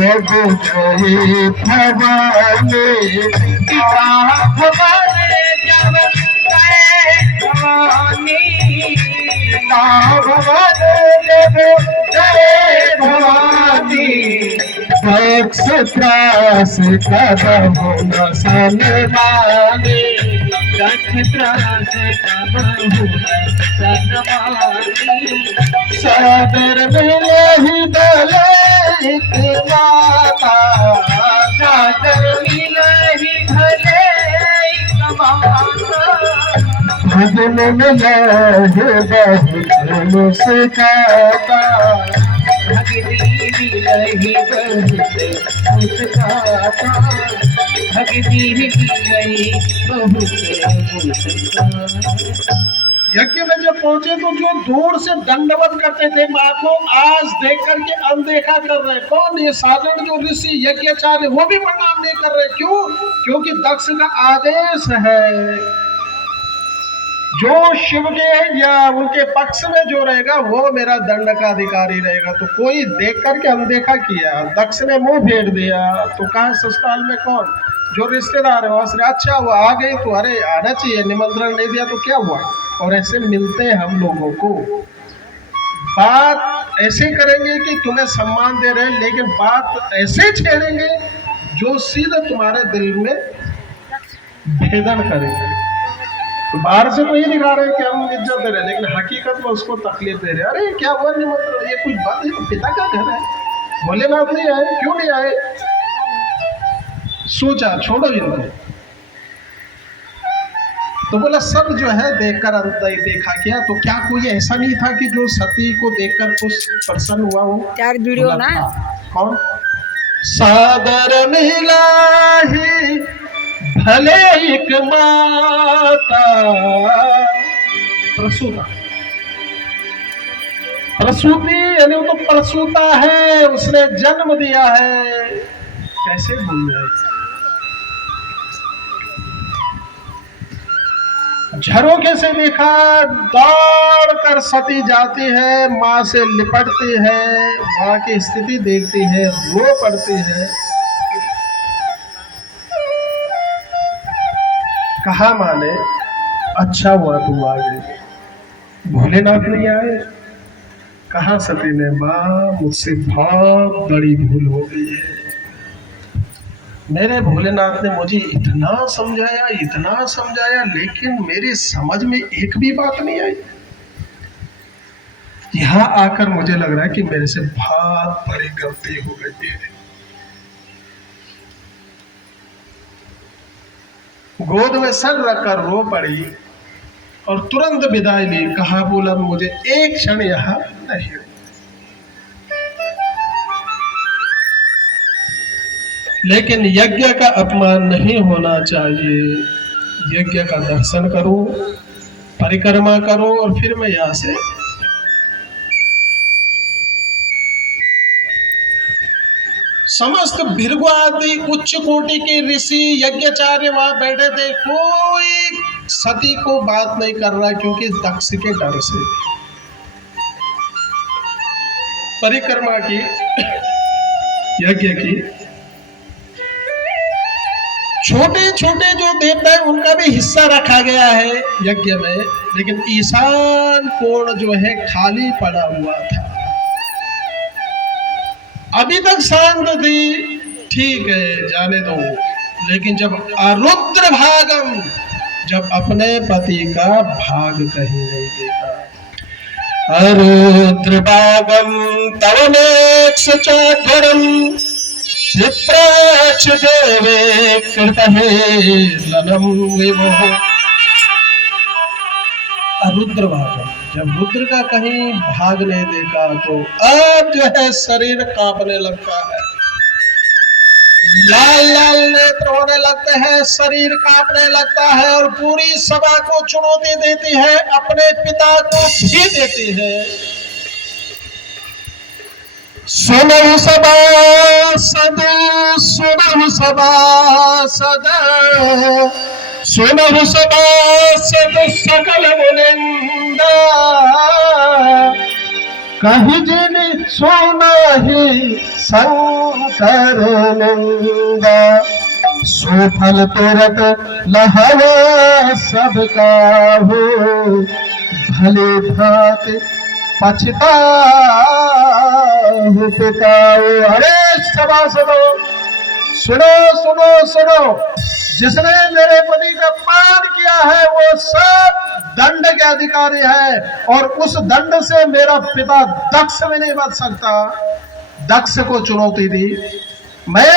जब गए भवानी भवानी जब गए भवानी भवानी जब गए भवानी दक्ष त्रास कदम न सनमानी दक्ष त्रास कदम न सनमानी सादर मिले ही भले एक माता सादर मिले ही भले एक माता भजन मिले बहुत मुस्काता भगनी मिले ही बहुत मुस्काता भगनी मिले ही बहुत मुस्काता। यज्ञ में जब पहुंचे तो जो दूर से दंडवत करते थे माँ को आज देख करके अनदेखा कर रहे। कौन? ये साधारण जो ऋषि यज्ञाचार्य वो भी प्रणाम नहीं कर रहे। क्यों? क्योंकि दक्ष का आदेश है जो शिव के या उनके पक्ष में जो रहेगा वो मेरा दंड का अधिकारी रहेगा। तो कोई देख करके अनदेखा किया, दक्ष ने मुंह फेर दिया तो कहा ससुराल में कौन? जो रिश्तेदार है वहां। अच्छा वो आ गई तो अरे आना चाहिए, निमंत्रण नहीं दिया तो क्या हुआ? और ऐसे मिलते हैं हम लोगों को, बात ऐसे करेंगे कि तुम्हें सम्मान दे रहे हैं, लेकिन बात ऐसे छेड़ेंगे जो सीधे तुम्हारे दिल में भेदन करेंगे। तो बाहर से तो ये दिखा रहे हैं कि हम इज्जत दे रहे हैं, लेकिन हकीकत में उसको तकलीफ दे रहे हैं। अरे क्या हुआ? नहीं मतलब ये कुछ बात है, तो पिता का घर है, भोलेनाथ नहीं आए, क्यों नहीं आए? सोचा छोड़ो इनको। तो बोला सब जो है देखकर देखा क्या? तो क्या कोई ऐसा नहीं था कि जो सती को देखकर कुछ प्रसन्न हुआ हो? चार वीडियो ना कौन? सादर मिला ही भले एक माता प्रसूता। प्रसूति यानी वो तो प्रसूता है, उसने जन्म दिया है। कैसे भूल जाए? झरोखे से देखा, दौड़ कर सती जाती है, माँ से लिपटती है, माँ की स्थिति देखती है, रो पड़ती है। कहा माँ ने अच्छा हुआ तुम आ गई, भोलेनाथ नहीं आए? कहा सती ने माँ मुझसे बहुत बड़ी भूल हो गई है, मेरे भोलेनाथ ने मुझे इतना समझाया लेकिन मेरी समझ में एक भी बात नहीं आई। यहाँ आकर मुझे लग रहा है कि मेरे से बहुत बड़ी गलती हो गई है। गोद में सर रखकर रो पड़ी और तुरंत विदाई ली। कहा बोला मुझे एक क्षण यहाँ नहीं। लेकिन यज्ञ का अपमान नहीं होना चाहिए। यज्ञ का दर्शन करो, परिक्रमा करो और फिर मैं यहाँ से समस्त भृगु आदि उच्च कोटि के ऋषि यज्ञाचार्य वहां बैठे थे। कोई सती को बात नहीं कर रहा क्योंकि दक्ष के डर से। परिक्रमा की, यज्ञ की, छोटे छोटे जो देवता है उनका भी हिस्सा रखा गया है यज्ञ में, लेकिन ईशान कोण जो है खाली पड़ा हुआ था। अभी तक शांत थी, ठीक है जाने दो। लेकिन जब अरुद्र भागम, जब अपने पति का भाग कहीं नहीं देखा, अरुद्र भागम तवनेक्ष चाढ्यरम विप्राच देवे कृतहेलनम विभो। रुद्र भागम, जब रुद्र का कहीं भाग नहीं देखा तो अब जो है शरीर कांपने लगता है, लाल लाल नेत्र होने लगते हैं, शरीर कांपने लगता है और पूरी सभा को चुनौती देती है, अपने पिता को भी देती है। सुनहु सभासद, सुनहु सभासद, सुनहु सभासद सकल मुनिंदा, कहि जिन सुनहि संग कर निंदा, सुफल तुरत लहवा सबका हो, भले भात पछताओ पिताओ। अरे सभासदों, सुनो सुनो सुनो, जिसने मेरे पति का अपमान किया है वो सब दंड के अधिकारी है, और उस दंड से मेरा पिता दक्ष भी नहीं बच सकता। दक्ष को चुनौती दी। मैं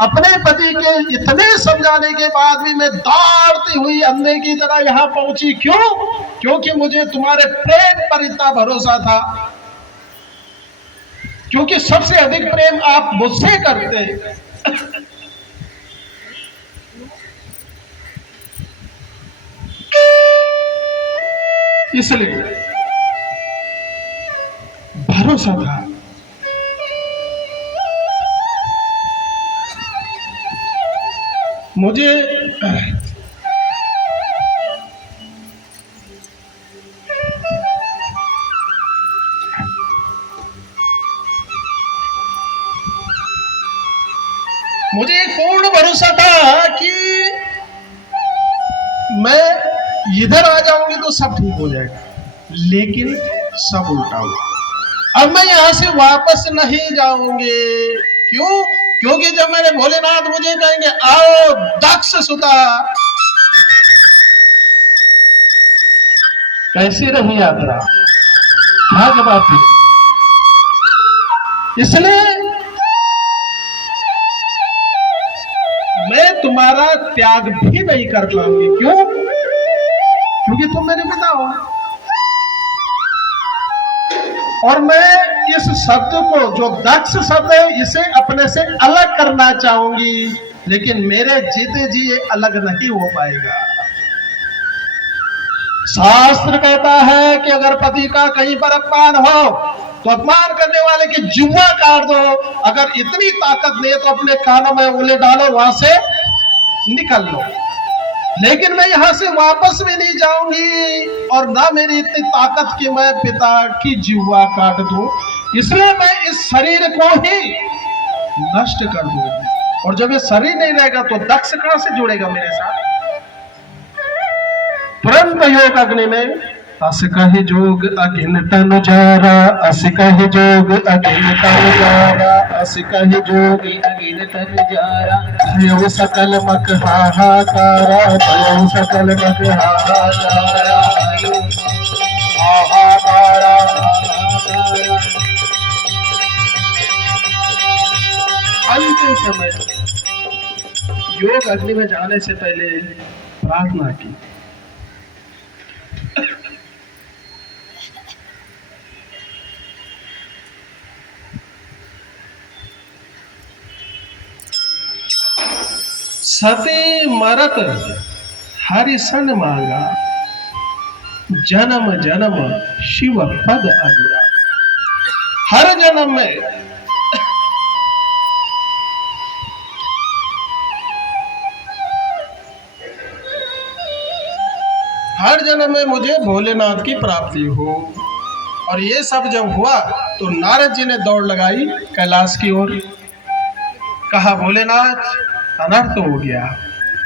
अपने पति के इतने समझाने के बाद भी मैं दौड़ती हुई अंधे की तरह यहां पहुंची। क्यों? क्योंकि मुझे तुम्हारे प्रेम पर इतना भरोसा था, क्योंकि सबसे अधिक प्रेम आप मुझसे करते। इसलिए भरोसा था। मुझे एक पूर्ण भरोसा था कि मैं इधर आ जाऊंगी तो सब ठीक हो जाएगा, लेकिन सब उल्टा हुआ। अब मैं यहां से वापस नहीं जाऊंगी। क्यों? क्योंकि जब मेरे भोलेनाथ मुझे कहेंगे आओ दक्ष सुता, कैसी रही यात्रा, क्या जवाब दी? इसलिए मैं तुम्हारा त्याग भी नहीं कर पाऊंगी। क्यों? क्योंकि तुम मेरे पिता हो, और मैं इस शब्द को, जो दक्ष शब्द है, इसे अपने से अलग करना चाहूंगी, लेकिन मेरे जीते जी ये अलग नहीं हो पाएगा। शास्त्र कहता है कि अगर पति का कहीं पर अपमान हो तो अपमान करने वाले की जुआ काट दो। अगर इतनी ताकत नहीं है तो अपने कानों में उंगली डालो, वहां से निकल लो। लेकिन मैं यहां से वापस भी नहीं जाऊंगी, और ना मेरी इतनी ताकत कि मैं पिता की जीवा काट दूं। इसलिए मैं इस शरीर को ही नष्ट कर दूंगी, और जब ये शरीर नहीं रहेगा तो दक्ष कहां से जुड़ेगा मेरे साथ? तुरंत योग अग्नि में अस कहि जोग अगिन तनु जारा, अस कहि जोग अगिन तनु जारा, अस कहि जोग अगिन तनु जारा, भयो सकल मक हाहाकारा, भयो सकल मक हाहाकारा, हाहाकारा। अंतिम समय योग अग्नि में जाने से पहले प्रार्थना की। सती मरत हरिसन मांगा, जन्म जन्म शिव पद अनुराग। हर जन्म में मुझे भोलेनाथ की प्राप्ति हो। और ये सब जब हुआ तो नारद जी ने दौड़ लगाई कैलाश की ओर। कहा भोलेनाथ अनर्थ हो गया।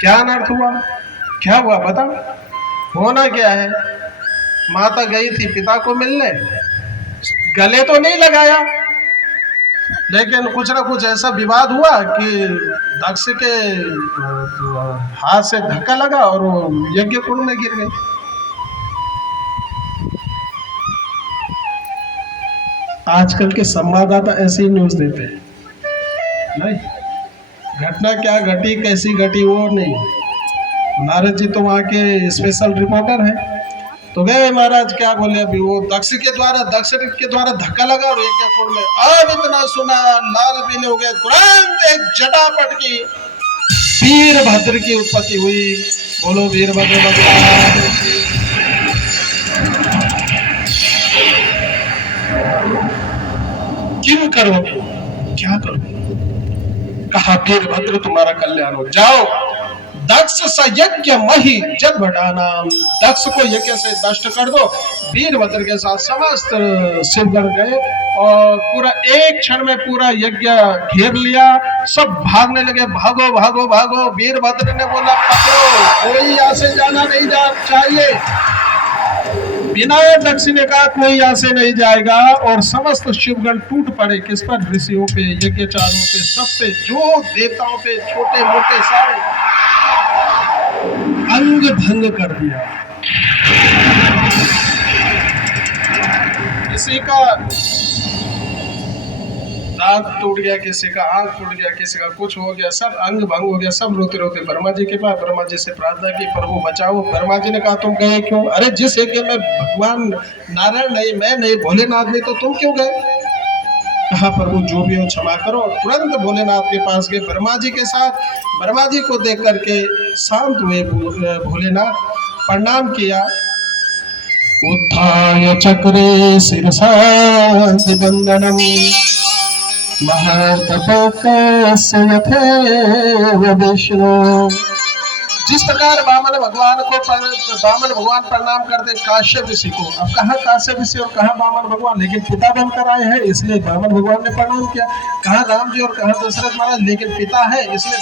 क्या अनर्थ हुआ? क्या हुआ बता? होना क्या है? माता गई थी पिता को मिलने, गले तो नहीं लगाया, लेकिन कुछ ना कुछ ऐसा विवाद हुआ कि दक्ष के हाथ से धक्का लगा और वो यज्ञ कुंड में गिर गई। आजकल के संवाददाता ऐसी न्यूज देते हैं, नहीं घटना क्या घटी कैसी घटी वो नहीं। नारद जी तो वहाँ के स्पेशल रिपोर्टर हैं, तो गए महाराज क्या बोले, अभी वो दक्ष के द्वारा धक्का लगा और यज्ञ कुंड में। अब इतना सुना लाल पीले हो गए, तुरंत एक जटापट की वीरभद्र की उत्पत्ति हुई। बोलो वीरभद्र भगवान। किम करोगे, क्या करोगे? कहा वीरभद्र तुम्हारा कल्याण हो, जाओ दक्ष स यज्ञ मही जब बढ़ाना, दक्ष को यज्ञ से नष्ट कर दो, वीरभद्र के साथ समस्त शिवगण गए और पूरा एक क्षण में पूरा यज्ञ घेर लिया। सब भागने लगे, भागो भागो भागो। वीरभद्र ने बोला पकड़ो, कोई यहाँ से जाना नहीं चाहिए। बिना दक्षिण का कोई यहाँ से नहीं जाएगा। और समस्त शिवगण टूट पड़े किस पर? ऋषियों पे, यज्ञचारों पे, सब पे, जो देवताओं पे, छोटे मोटे सारे अंग भंग कर दिया। किसी का दांत टूट गया, किसी का आंख टूट गया, किसी का कुछ हो गया, सब अंग भंग हो गया। सब रोते रोते ब्रह्मा जी के पास, ब्रह्मा जी से प्रार्थना की, प्रभु बचाओ। ब्रह्मा जी ने कहा तुम गए क्यों? अरे जिस यज्ञ में भगवान नारायण नहीं, मैं नहीं, भोलेनाथ नहीं, तो तुम क्यों गए? कहा प्रभु जो भी हो क्षमा करो। तुरंत भोलेनाथ के पास गए ब्रह्मा जी के साथ। ब्रह्मा जी को देख करके शांत हुए भोलेनाथ, प्रणाम किया। उत्थाय चक्रे शिरसा वंदनम महातपस्य यथेव विष्णु। जिस प्रकार वामन भगवान प्रणाम करते काश्यप ऋषि को। अब कहाँ काश्यप ऋषि और कहाँ वामन भगवान, लेकिन पिता बनकर आए हैं इसलिए वामन भगवान ने प्रणाम किया। कहाँ राम जी और कहाँ दशरथ महाराज, लेकिन पिता है इसलिए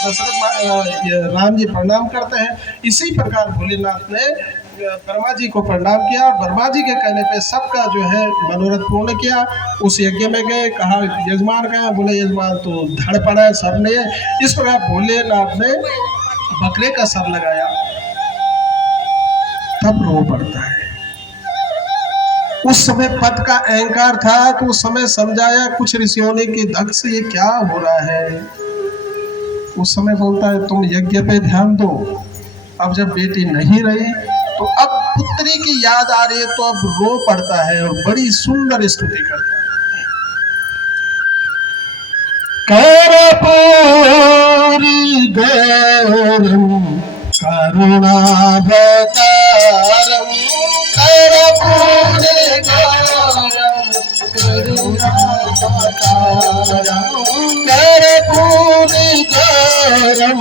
राम जी प्रणाम करते हैं। इसी प्रकार भोलेनाथ ने ब्रह्मा जी को प्रणाम किया और ब्रह्मा जी के कहने पे सबका जो है मनोरथ पूर्ण किया। उस यज्ञ में गए, कहा यजमान कहा, बोले यजमान तो धड़ पड़ा है, सर ने। इस प्रकार भोलेनाथ ने बकरे का सर लगाया, तब रो पड़ता है। उस समय पद का अहंकार था तो उस समय समझाया कुछ ऋषियों ने कि दक्ष ये क्या हो रहा है। उस समय बोलता है तुम यज्ञ पे ध्यान दो। अब जब बेटी नहीं रही तो अब पुत्री की याद आ रही है तो अब रो पड़ता है और बड़ी सुंदर स्तुति करता है। कर्पूरी गौरम करुणावतारम, कर्पूरी गौरम करुणावतारम, कर्पूरी गौरम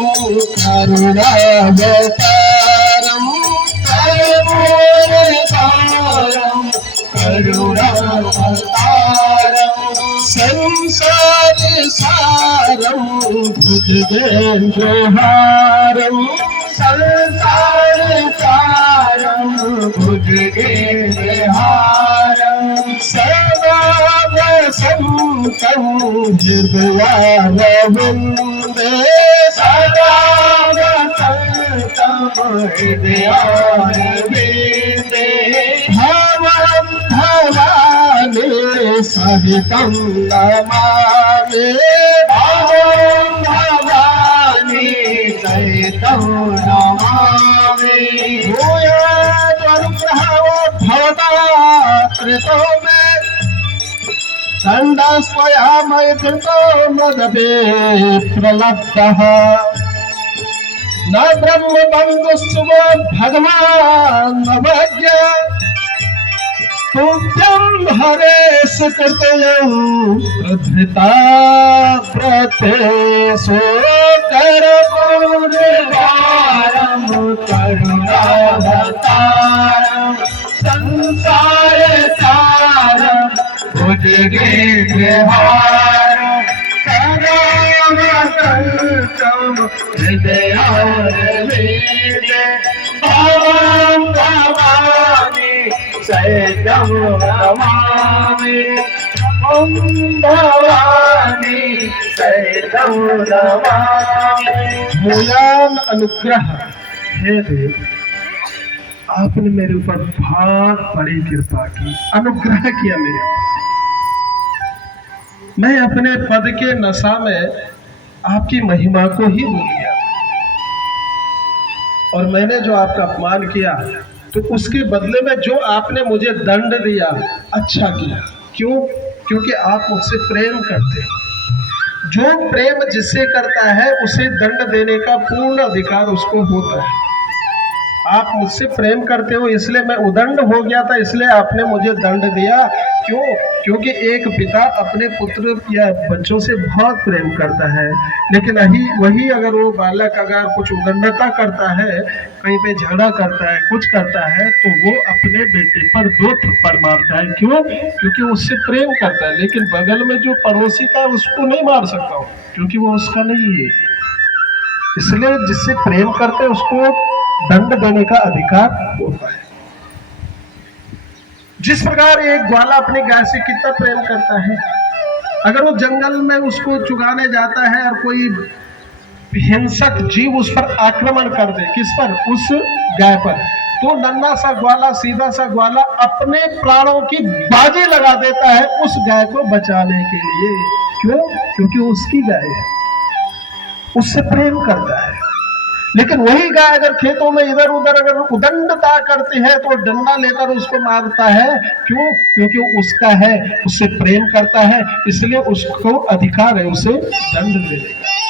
करुणावतारम, संसार सारम भुजगेन्द्रहारम, संसार सारम भुजगेन्द्रहारम, सदा वसंतं हृदयारविन्दे, सदा वसंतं हृदयारविन्दे, भवं भवानी सहितं नमामि, भवं भवानी सहितं नमामि। भूयादनुग्रहो भवता कृतो मे, दण्डस्त्वयामयि कृतो मदपि प्रलब्धः, न ब्रह्मबन्धुस्तु भगवान् नवज्ञ, तुभ्यं हरेश कृतयं प्रधृता व्रतेषु, कर्पूरवारं करुणावतारं, संसार सारं भुजगेन्द्रहारं, सदा वसंतं हृदयारविन्दे, भवं भवानी सहितं नमामि, भवं भवानी सहितं नमामि। भूयान अनुग्रह, हे देव आपने मेरे ऊपर बहुत बड़ी कृपा की, अनुग्रह किया मेरे ऊपर। मैं अपने पद के नशा में आपकी महिमा को ही भूल गया और मैंने जो आपका अपमान किया तो उसके बदले में जो आपने मुझे दंड दिया अच्छा किया। क्यों? क्योंकि आप मुझसे प्रेम करते हैं। जो प्रेम जिससे करता है उसे दंड देने का पूर्ण अधिकार उसको होता है। आप मुझसे प्रेम करते हो इसलिए मैं उदंड हो गया था, इसलिए आपने मुझे दंड दिया। क्यों? क्योंकि एक पिता अपने पुत्र या बच्चों से बहुत प्रेम करता है, लेकिन वही अगर वो बालक अगर कुछ उदंडता करता है, कहीं पे झगड़ा करता है, कुछ करता है, तो वो अपने बेटे पर 2 थप्पड़ मारता है। क्यों? क्योंकि उससे प्रेम करता है। लेकिन बगल में जो पड़ोसी था उसको नहीं मार सकता हूँ, क्योंकि वो उसका नहीं है। इसलिए जिससे प्रेम करते हैं उसको दंड देने का अधिकार होता है। जिस प्रकार एक ग्वाला अपनी गाय से कितना प्रेम करता है, अगर वो जंगल में उसको चुगाने जाता है और कोई हिंसक जीव उस पर आक्रमण कर दे, किस पर? उस गाय पर, तो नन्हा सा ग्वाला, सीधा सा ग्वाला अपने प्राणों की बाजी लगा देता है उस गाय को बचाने के लिए। क्यों? क्योंकि उसकी गाय है, उससे प्रेम करता है। लेकिन वही गाय अगर खेतों में इधर उधर अगर उदंडता करती है तो डंडा लेकर उसको मारता है। क्यों? क्योंकि उसका है, उससे प्रेम करता है, इसलिए उसको अधिकार है उसे दंड देने का।